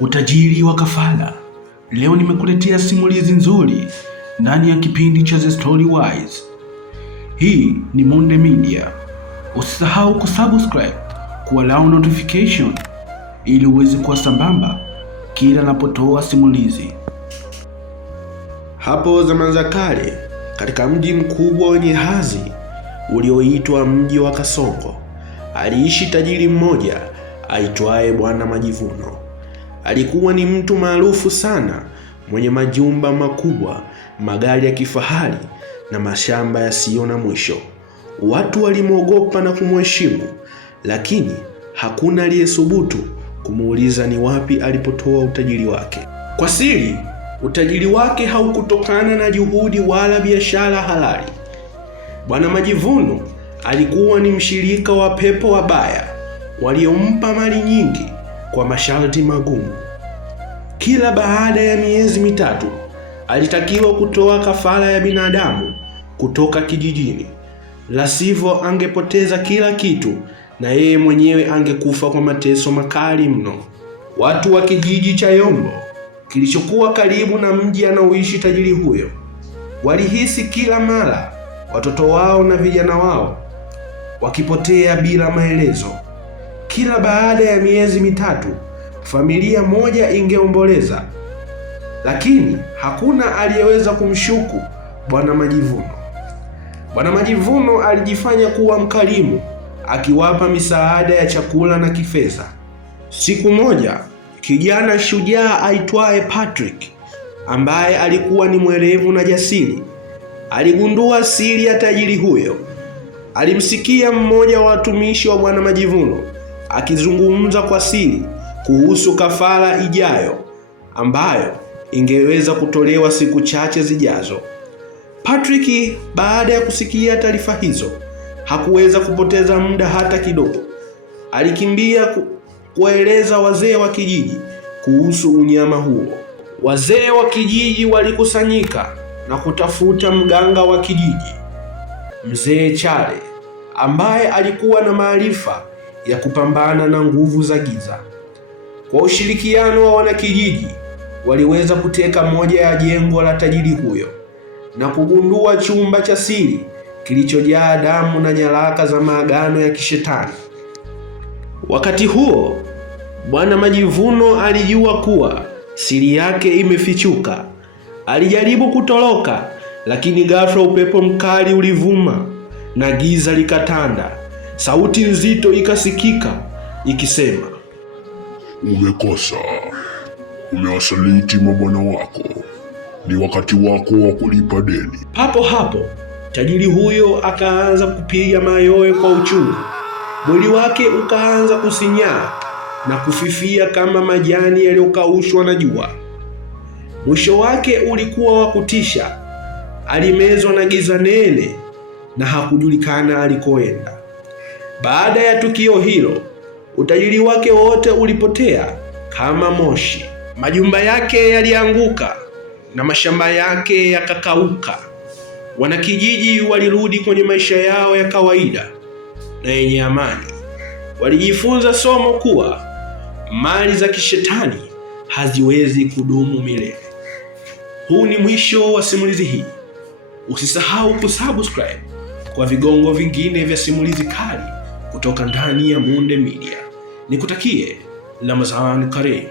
Utajiri wa kafara. Leo nimekuletea simulizi nzuri ndani ya kipindi cha The Storywise. Hii ni Monde Media. Usisahau kusubscribe, kuallow notification ili uweze kuwa sambamba kila napotoa simulizi. Hapo zamani za kale, katika mji mkubwa wenye hadhi ulioitwa mji wa Kasongo, aliishi tajiri mmoja aitwaye Bwana Majivuno. Alikuwa ni mtu maarufu sana, mwenye majumba makubwa, magari ya kifahari na mashamba yasiyo na mwisho. Watu walimwogopa na kumheshimu, lakini hakuna aliyesubutu kumuuliza ni wapi alipotoa utajiri wake. Kwa siri, utajiri wake haukutokana na juhudi wala biashara halali. Bwana Majivuno alikuwa ni mshirika wa pepo wabaya waliompa mali nyingi kwa masharti magumu. Kila baada ya miezi mitatu alitakiwa kutoa kafara ya binadamu kutoka kijijini, la sivyo angepoteza kila kitu na yeye mwenyewe angekufa kwa mateso makali mno. Watu wa kijiji cha Yombo kilichokuwa karibu na mji anaoishi tajiri huyo walihisi kila mara watoto wao na vijana wao wakipotea bila maelezo. Kila baada ya miezi mitatu familia moja ingeomboleza, lakini hakuna aliyeweza kumshuku Bwana Majivuno. Bwana Majivuno alijifanya kuwa mkarimu, akiwapa misaada ya chakula na kifedha. Siku moja, kijana shujaa aitwaye Patrick, ambaye alikuwa ni mwerevu na jasiri, aligundua siri ya tajiri huyo. Alimsikia mmoja wa watumishi wa Bwana Majivuno akizungumza kwa siri kuhusu kafara ijayo ambayo ingeweza kutolewa siku chache zijazo. Patrick, baada ya kusikia taarifa hizo, hakuweza kupoteza muda hata kidogo. Alikimbia kuwaeleza wazee wa kijiji kuhusu unyama huo. Wazee wa kijiji walikusanyika na kutafuta mganga wa kijiji, Mzee Chale, ambaye alikuwa na maarifa ya kupambana na nguvu za giza. Kwa ushirikiano wa wanakijiji, waliweza kuteka moja ya jengo la tajiri huyo na kugundua chumba cha siri kilichojaa damu na nyaraka za maagano ya kishetani. Wakati huo, Bwana Majivuno alijua kuwa siri yake imefichuka. Alijaribu kutoroka, lakini ghafla upepo mkali ulivuma na giza likatanda. Sauti nzito ikasikika ikisema, "Umekosa. Umewasaliti mabwana wako. Ni wakati wako wa kulipa deni." Papo hapo tajiri huyo akaanza kupiga mayowe kwa uchungu. Mwili wake ukaanza kusinyaa na kufifia kama majani yaliyokaushwa na jua. Mwisho wake ulikuwa wa kutisha. Alimezwa na giza nene na hakujulikana alikoenda. Baada ya tukio hilo, utajiri wake wote ulipotea kama moshi. Majumba yake yalianguka na mashamba yake yakakauka. Wanakijiji walirudi kwenye maisha yao ya kawaida na yenye amani. Walijifunza somo kuwa mali za kishetani haziwezi kudumu milele. Huu ni mwisho wa simulizi hii. Usisahau kusubscribe kwa vigongo vingine vya simulizi kali kutoka ndani ya Monde Media. Nikutakie Ramadhan Kareem.